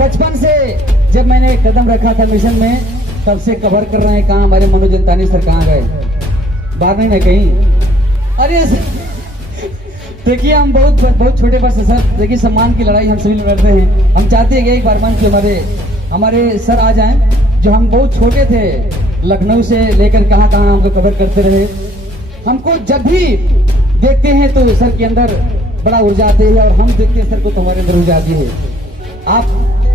बचपन से जब मैंने कदम रखा था मिशन में, तब से कवर कर रहे हैं। कहाँ हमारे मनोज जंतानी सर कहाँ गए? बाहर नहीं ना कहीं? अरे देखिए हम बहुत छोटे बस सर, देखिए सम्मान की लड़ाई हम सभी लड़ते हैं। हम चाहते हैं कि एक बार मंच पे हमारे सर आ जाएं, जो हम बहुत छोटे थे, लखनऊ से लेकर कहाँ हमको कवर करते रहे। हमको जब भी देखते हैं तो सर के अंदर बड़ा ऊर्जा आती है, और हम देखते हैं सर को तो हमारे अंदर ऊर्जा आती है। आप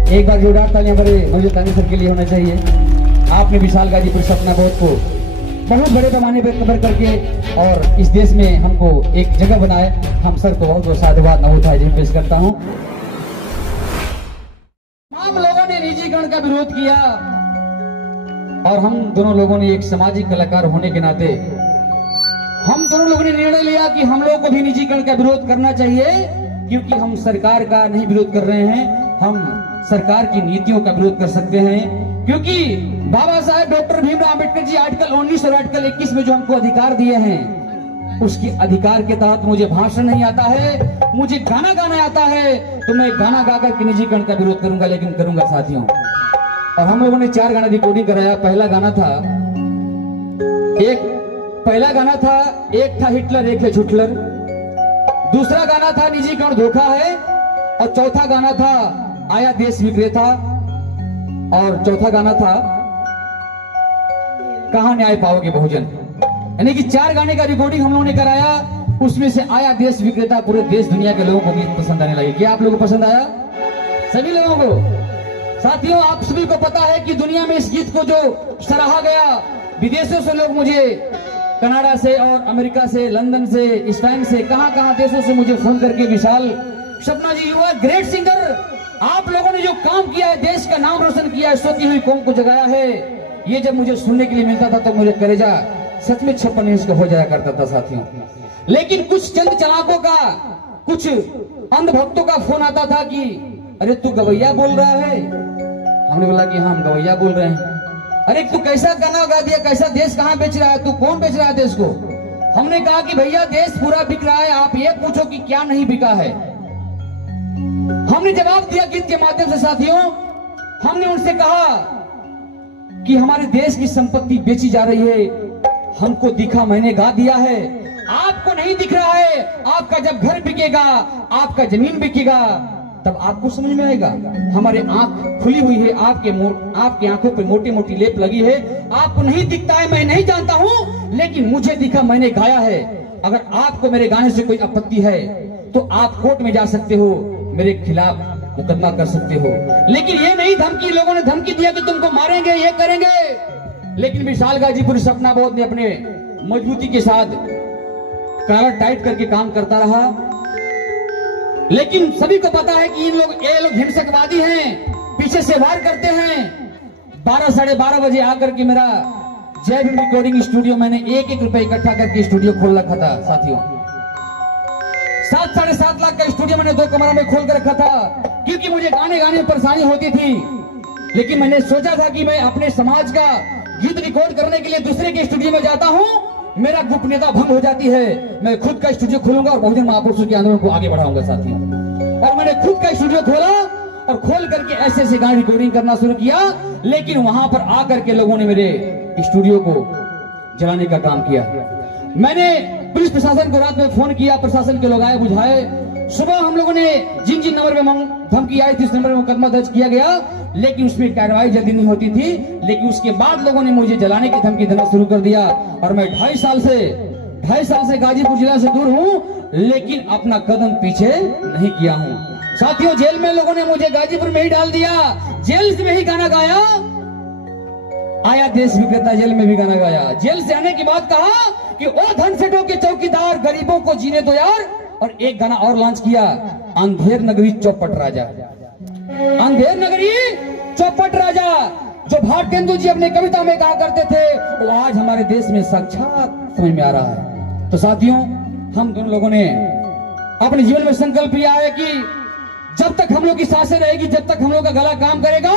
एक बार जोरदार ताली हमारे मनोज जंतानी सर के लिए होना चाहिए। आपने विशाल गाजीपुर सपना को बहुत बड़े पैमाने पर कवर करके और इस देश में हमको एक जगह बनाए। हम सर को बहुत बहुत साधुवाद नमोताज पेश करता हूँ। तमाम लोगों ने निजीकरण का विरोध किया, और हम दोनों लोगों ने एक सामाजिक कलाकार होने के नाते हम दोनों लोगों ने निर्णय लिया कि हम लोगों को भी निजीकरण का विरोध करना चाहिए, क्योंकि हम सरकार का नहीं विरोध कर रहे हैं, हम सरकार की नीतियों का विरोध कर सकते हैं। क्योंकि बाबा साहेब डॉक्टर भीमराव अंबेडकर जी आर्टिकल 19 और आर्टिकल 21 में जो हमको अधिकार दिए हैं, उसके अधिकार के तहत मुझे भाषण नहीं आता है, मुझे गाना गाना आता है, तो मैं गाना गाकर के निजीकरण का विरोध करूंगा, लेकिन करूंगा साथियों। और हम लोगों ने 4 गाना रिकॉर्डिंग कराया। पहला गाना था एक था हिटलर एक है छुटलर, दूसरा गाना था निजीकरण धोखा है, और चौथा गाना था आया देश विक्रेता, और चौथा गाना था कहां न्याय पाओगे बहुजन। यानी कि 4 गाने का रिकॉर्डिंग हम लोगों ने कराया। उसमें से आया देश विक्रेता पूरे देश दुनिया के लोगों को गीत पसंद आने लगे। क्या आप लोगों को पसंद आया? सभी लोगों को। साथियों, आप सभी को पता है कि दुनिया में इस गीत को जो सराहा गया, विदेशों से लोग मुझे, कनाडा से और अमेरिका से, लंदन से, स्पेन से, कहां देशों से मुझे फोन करके, विशाल सपना जी यू आर ग्रेट सिंगर, आप लोगों ने जो काम किया है, देश का नाम रोशन किया है, सोती हुई कौम को जगाया है, ये जब मुझे सुनने के लिए मिलता था तो मुझे कलेजा सच में 56 इंच का हो जाया करता था साथियों। लेकिन कुछ चंद चालाकों का, कुछ अंधभक्तों का फोन आता था कि अरे तू गवैया बोल रहा है। हमने बोला कि हाँ हम गवैया बोल रहे हैं। अरे तू कैसा गाना गा दिया, कैसा देश कहाँ बेच रहा है, तू कौन बेच रहा है देश को? हमने कहा कि भैया देश पूरा बिक रहा है, आप ये पूछो कि क्या नहीं बिका है। हमने जवाब दिया गीत के माध्यम से साथियों। हमने उनसे कहा कि हमारे देश की संपत्ति बेची जा रही है, हमको दिखा, मैंने गा दिया है, आपको नहीं दिख रहा है। आपका जब घर बिकेगा, आपका जमीन बिकेगा, तब आपको समझ में आएगा। हमारे आंख खुली हुई है, आपके आंखों पे मोटी मोटी लेप लगी है, आपको नहीं दिखता है, मैं नहीं जानता हूं, लेकिन मुझे दिखा, मैंने गाया है। अगर आपको मेरे गाने से कोई आपत्ति है तो आप कोर्ट में जा सकते हो, मेरे खिलाफ मुकदमा कर सकते हो। लेकिन ये नहीं धमकी, लोगों ने धमकी दिया कि तुमको मारेंगे, ये करेंगे। लेकिन विशाल गाजीपुर सपना बोध ने अपने मजबूती के साथ कॉलर टाइट करके काम करता रहा। लेकिन सभी को पता है कि ये लोग हिंसकवादी हैं, पीछे से वार करते हैं। 12 साढ़े 12 बजे आकर के मेरा जय भीम रिकॉर्डिंग स्टूडियो, मैंने 1-1 रुपए इकट्ठा करके स्टूडियो खोल रखा था साथियों। 7 साढ़े 7 लाख का स्टूडियो मैंने 2 कमरा में खोल कर रखा था, क्योंकि मुझे गाने में परेशानी होती थी। लेकिन मैंने सोचा था कि मैं अपने समाज का गीत रिकॉर्ड करने के लिए दूसरे के स्टूडियो में जाता हूं, मेरा गोपनीयता भंग हो जाती है। मैं खुद का स्टूडियो खोलूंगा और बहुजन महापुरुषों के आंदोलन को आगे बढ़ाऊंगा साथियों। और मैंने खुद का स्टूडियो खोला और खोल करके ऐसे गाने रिकॉर्डिंग करना शुरू किया। लेकिन वहां पर आकर के लोगों ने मेरे स्टूडियो को जलाने का काम किया। मैंने पुलिस प्रशासन को रात में फोन किया, प्रशासन के लोग आए, बुझाए। सुबह हम लोगों ने जिन नंबर में धमकी आई थी, उस नंबर में मुकदमा दर्ज किया गया, लेकिन उसमें कार्रवाई जल्दी नहीं होती थी। लेकिन उसके बाद लोगों ने मुझे जलाने की धमकी देना शुरू कर दिया। और मैं 2.5 साल से गाजीपुर जिला से दूर हूं, लेकिन अपना कदम पीछे नहीं किया हूं साथियों। जेल में लोगों ने मुझे गाजीपुर में ही डाल दिया, जेल में ही गाना गाया, आया देश विक्रेता, जेल में भी गाना गाया। जेल से आने के बाद कहा कि ओ धन सेठों के चौकीदार, गरीबों को जीने दो यार। और एक गाना और लॉन्च किया, अंधेर नगरी चौपट राजा। अंधेर नगरी चौपट राजा, जो भारतेंदु जी अपने कविता में कहा करते थे, वो आज हमारे देश में साक्षात समझ में आ रहा है। तो साथियों, हम दोनों लोगों ने अपने जीवन में संकल्प लिया है कि जब तक हम लोग की सांसें रहेगी, जब तक हम लोग का गला काम करेगा,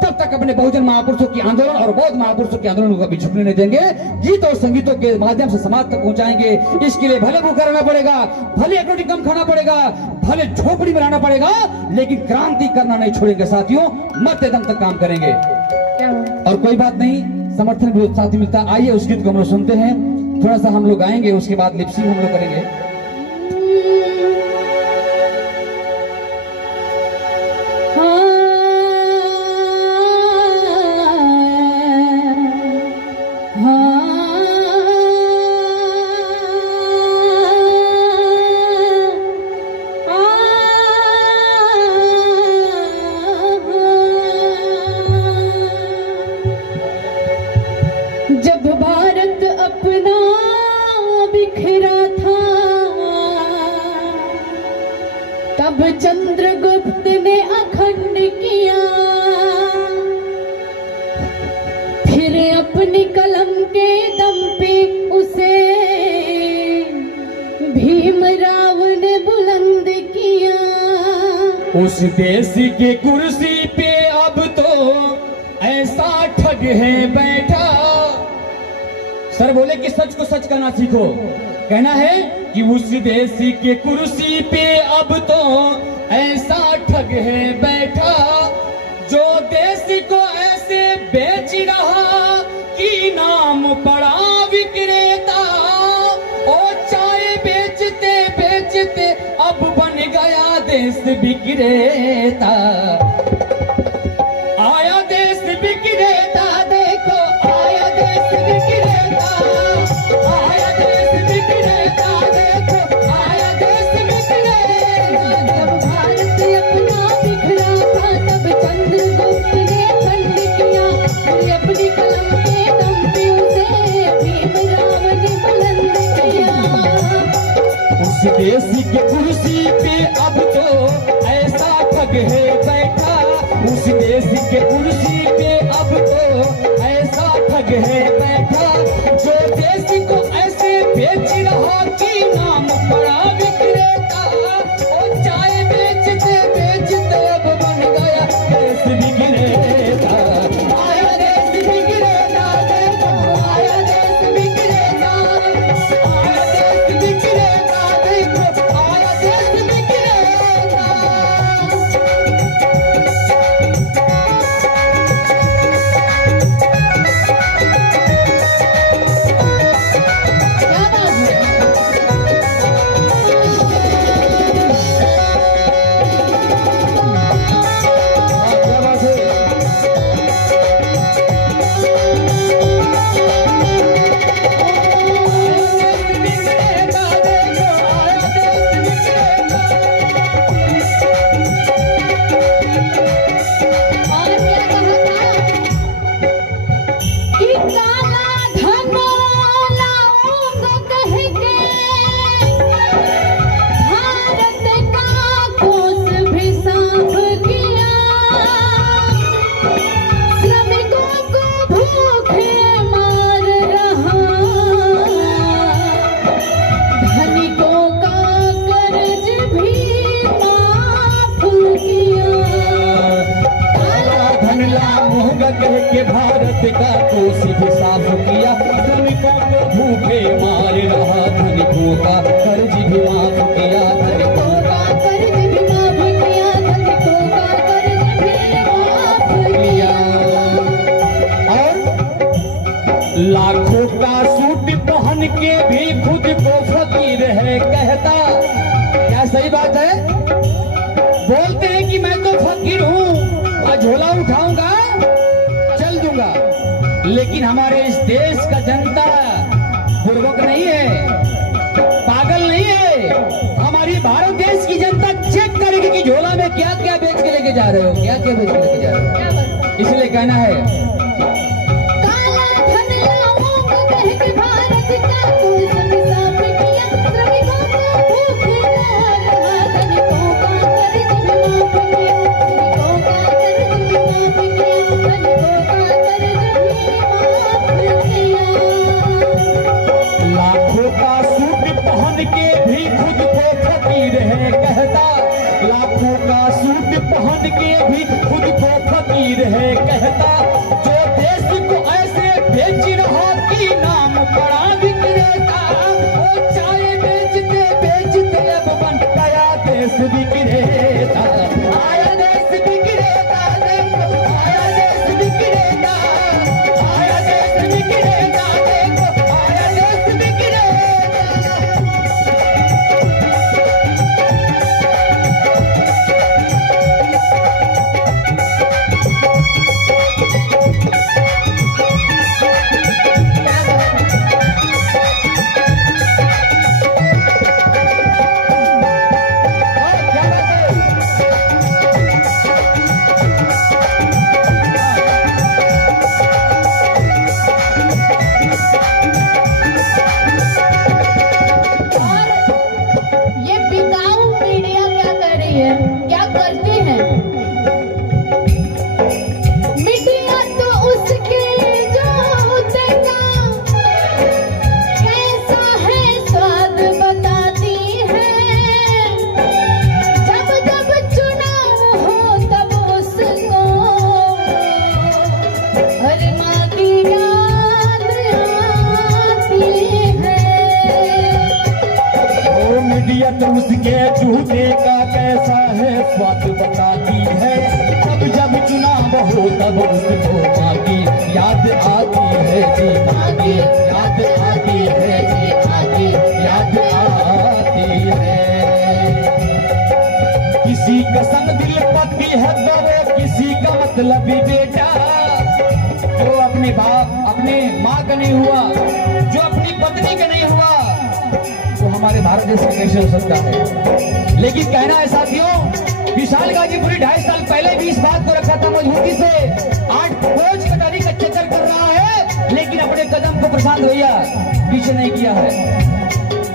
तब तक अपने बहुजन महापुरुषों की आंदोलन और बौद्ध महापुरुषों के आंदोलन को कभी झुकने नहीं देंगे। गीत और संगीतों के माध्यम से समाज तक पहुंचाएंगे। इसके लिए भले भूखा रहना पड़ेगा, भले एक रोटी कम खाना पड़ेगा, भले झोपड़ी में रहना पड़ेगा, लेकिन क्रांति करना नहीं छोड़ेंगे साथियों। मरते दम तक काम करेंगे। और कोई बात नहीं, समर्थन भी साथी मिलता। आइए उस गीत को हम लोग सुनते हैं, थोड़ा सा हम लोग गाएंगे, उसके बाद लिपसिंग हम लोग करेंगे। जब भारत अपना बिखरा था, तब चंद्रगुप्त ने अखंड किया, फिर अपनी कलम के दम पे उसे भीमराव ने बुलंद किया। उस देश के कुर्सी पे अब तो ऐसा ठग है बैठा। सर बोले कि सच को सच कहना सीखो। कहना है कि उस देश के कुर्सी पे अब तो ऐसा ठग है बैठा, जो देश को ऐसे बेच रहा कि नाम पड़ा विक्रेता। ओ चाय बेचते बेचते अब बन गया देश विक्रेता। आया देश विक्रेता, देखो आया देश विक्रेता, आया देश विक्रेता, देखो आया देश विक्रेता। जब भारत अपना बिखरा था, तब चंद्रगुप्त ने खंड किया, फिर अपनी कलम के दम पे उसे भीमराव ने बुलंद किया। उस देश की कुर्सी पे अब तो ऐसा ठग है बैठा। उस देश के कुर्सी पे अब तो ऐसा ठग है बैठा, जो देश को ऐसे बेच रहा कि नाम पड़ा विक्रेता। ओ चाय बेचते बेचते अब बन गया देश विक्रेता। आया देश विक्रेता, देखो आया देश विक्रेता, आया देश विक्रेता, देखो आया देश विक्रेता। क्या बात है। क्या बात है। और क्या कहा था कि काला धन लाऊंगा कह के भारत का कोस भी साफ किया। श्रमिकों को भूखे मार रहा, धनिकों का कर्ज भी माफ किया। काला धन लाऊंगा कह के भारत का कोस भी साफ किया। श्रमिकों को भूखे मार रहा, धनिकों का कर्ज भी माफ किया। धनिकों का कर्ज भी माफ किया, धनिकों का कर्ज भी माफ किया। और लाखों का सूट पहन के भी खुद को फकीर है कहता। क्या सही बात है? बोलते हैं कि मैं तो फकीर हूँ और झोला उठाऊंगा चल दूंगा, लेकिन हमारे इस देश का जनता बुर्बक नहीं है, पागल नहीं है। हमारी भारत देश की जनता चेक करेगी कि झोला में क्या क्या बेच के लेके जा रहे हो, क्या क्या बेच के लेके जा रहे हो। क्या बात। इसलिए कहना है काला धन लाऊंगा कह के भारत का कोस भी साफ किया। श्रमिकों को भूखे मार रहा, धनिकों का कर्ज भी माफ किया। धनिकों का कर्ज भी माफ किया, धनिकों का कर्ज भी माफ किया। लाखों का सूट पहन के भी खुद को फकीर है कहता। लाखों का के भी खुद को फकीर है कहता, जो देश को ऐसे बेच रहा कि नाम बड़ा विक्रेता, वो चाय बेचते बेचते अब बन गया देश विक्रेता। आया देश विक्रेता, देखो आया देश विक्रेता, आया देश विक्रेता, देखो आया देश विक्रेता। ये बिकाऊ मीडिया क्या कर रही है, क्या करती है? मीडिया तो उसके जो देगा कैसा है स्वाद बताती है, जब जब चुनाव हो तब उसको हर माँ की याद आती है। ओ मीडिया तो उसके झूठे का कैसा है स्वाद बताती है, जब जब चुनाव हो तब उसको माँ की याद आती है जी, माँ की याद आती है जी, माँ की याद आती है। किसी का संग दिल पति है तो वो किसी का मतलबी बेटा, जो अपने बाप अपने माँ का नहीं हुआ, जो अपनी पत्नी का नहीं हुआ, तो हमारे भारत देश में कैसे हो सकता है। लेकिन कहना है साथियों, विशाल गाजीपुरी 2.5 साल पहले भी इस बात को रखा था मजबूती से, आज खोज कटारी का चक्कर कर रहा है, लेकिन अपने कदम को प्रशांत भैया पीछे नहीं किया है।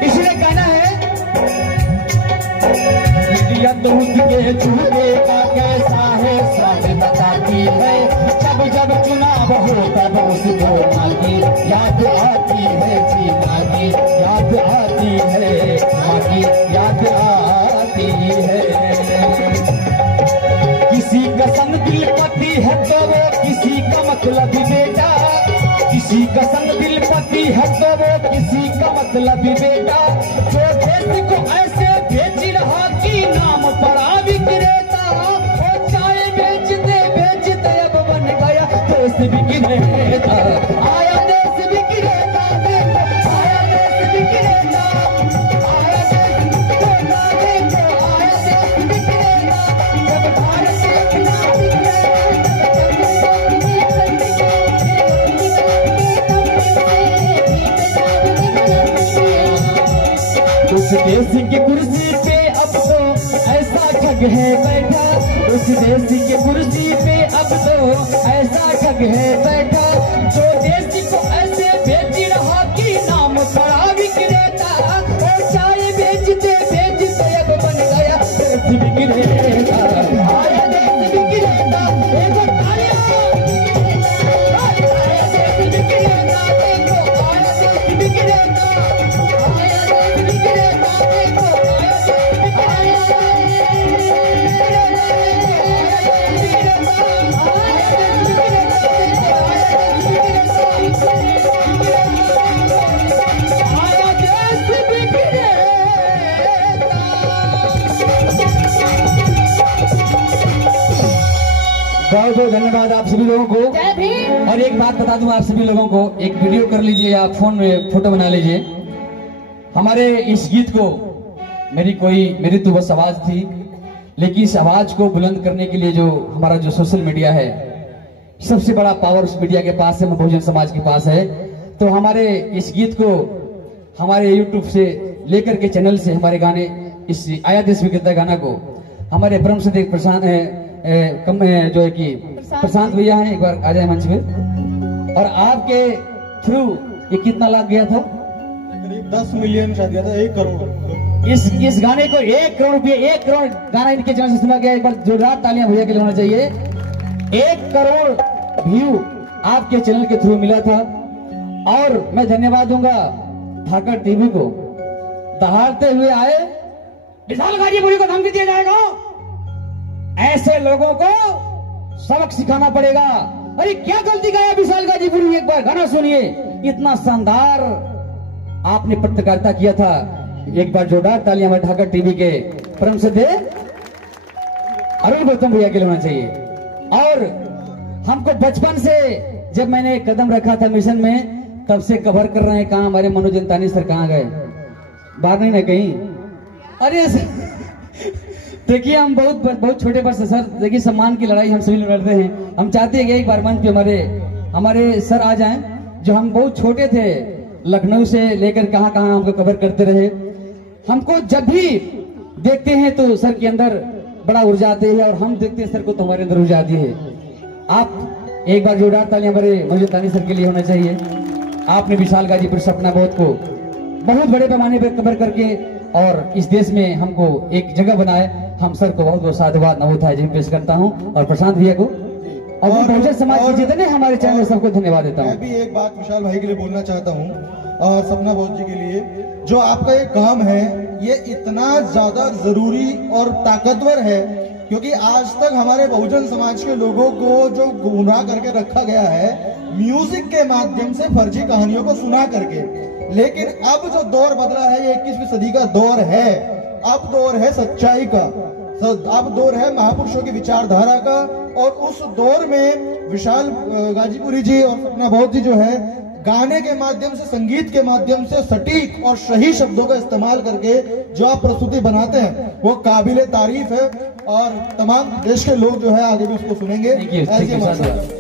इसलिए कहना है, मीडिया तो उसके झूठे का कैसा है स्वाद बताती है, जब जब चुनाव हो तब उसको माँ की याद आती है जी, माँ की याद आती है, माँ की याद आती है। किसी का संग दिल पति है तो वो किसी का मतलबी बेटा, किसी का संग दिल पति है तो वो किसी का मतलबी बेटा, जो देश को ऐसे बेच रहा कि नाम बड़ा विक्रेता, वो चाय बेचते बेचते अब बन गया देश विक्रेता। आया देश विक्रेता, देखो आया देश विक्रेता, आया देश विक्रेता, देखो आया देश विक्रेता। जब भारत देश ना उस देश की कुर्सी पे अब तो ऐसा ठग है बैठा, उस देश की कुर्सी पे अब तो ऐसा ठग है बैठा, जो देश को ऐसे बेच रहा कि नाम बड़ा विक्रेता, और चाय बेचते बेचते अब बन गया देश विक्रेता। आया देश विक्रेता, देखो तालियां, आया देश विक्रेता, देखो आया देश विक्रेता, आया देश विक्रेता, देखो आया देश बहुत बहुत धन्यवाद आप सभी लोगों को। जय भीम। और एक बात बता दूं आप सभी लोगों को, एक वीडियो कर लीजिए या फोन में फोटो बना लीजिए। हमारे इस गीत को मेरी तो बस आवाज थी, लेकिन इस आवाज को बुलंद करने के लिए जो हमारा जो सोशल मीडिया है, सबसे बड़ा पावर उस मीडिया के पास है, बहुजन समाज के पास है। तो हमारे इस गीत को हमारे यूट्यूब से लेकर के चैनल से हमारे गाने, इस आया देश विक्रेता गाना को हमारे ब्रह्म से प्रशांत कम जो है कि प्रशांत भैया हैं, एक बार आ जाए मंच पे। और आपके थ्रू ये कितना लाख गया था? करीब 10 मिलियन शायद गया था, 1 करोड़। इस गाने को 1 करोड़ रुपये, 1 करोड़ गाना इनके चैनल से सुना गया। एक बार जोरदार तालियां भैया के लिए होना चाहिए। 1 करोड़ व्यू आपके चैनल के थ्रू मिला था। और मैं धन्यवाद दूंगा धाकड़ टीवी को, दहाड़ते हुए आए। विशाल गाजीपुरी को धमकी दिया जाएगा, ऐसे लोगों को सबक सिखाना पड़ेगा। अरे क्या गलती गाया विशाल गाजीपुरी, एक बार गाना सुनिए, इतना शानदार आपने पत्रकारिता किया था। एक बार जोरदार तालियां में ढाका टीवी के परम श्रद्धेय अरुण गौतम भैया के लिए होना चाहिए। और हमको बचपन से जब मैंने कदम रखा था मिशन में, तब से कवर कर रहे हैं। कहां हमारे मनोज अंतानी सर, कहां गए? बाहर नहीं ना कहीं? अरे देखिए हम बहुत छोटे पर सर, देखिए सम्मान की लड़ाई हम सभी लड़ते हैं। हम चाहते हैं कि एक बार मंच पे हमारे सर आ जाएं, जो हम बहुत छोटे थे, लखनऊ से लेकर कहां कहां हमको कवर करते रहे। हमको जब भी देखते हैं तो सर के अंदर बड़ा ऊर्जा आती है, और हम देखते हैं सर को तो हमारे अंदर ऊर्जा आती है। आप एक बार जोरदार तालियां हमारे मनोज अंतानी सर के लिए होना चाहिए। आपने विशाल गाजीपुर सपना बहुत को बहुत बड़े पैमाने पर कवर करके और इस देश में हमको एक जगह बनाए। हम सर को बहुत बहुत साधुवाद नमोताज पेश करता हूं, और प्रशांत भैया को और बहुजन समाज के जितने हमारे चैनल सबको धन्यवाद देता हूं। मैं भी एक बात विशाल भाई के लिए बोलना चाहता हूं, और सपना बहुत जी के लिए, जो आपका ये काम है ये इतना ज्यादा जरूरी और ताकतवर है, क्योंकि आज तक हमारे बहुजन समाज के लोगों को जो गुमराह करके रखा गया है म्यूजिक के माध्यम से, फर्जी कहानियों को सुना करके। लेकिन अब जो दौर बदला है, ये 21वीं सदी का दौर है। अब दौर है सच्चाई का, अब दौर है महापुरुषों की विचारधारा का। और उस दौर में विशाल गाजीपुरी जी और सपना बहुत जी जो है, गाने के माध्यम से, संगीत के माध्यम से सटीक और सही शब्दों का इस्तेमाल करके जो आप प्रस्तुति बनाते हैं वो काबिले तारीफ है, और तमाम देश के लोग जो है आगे भी उसको सुनेंगे। Thank you.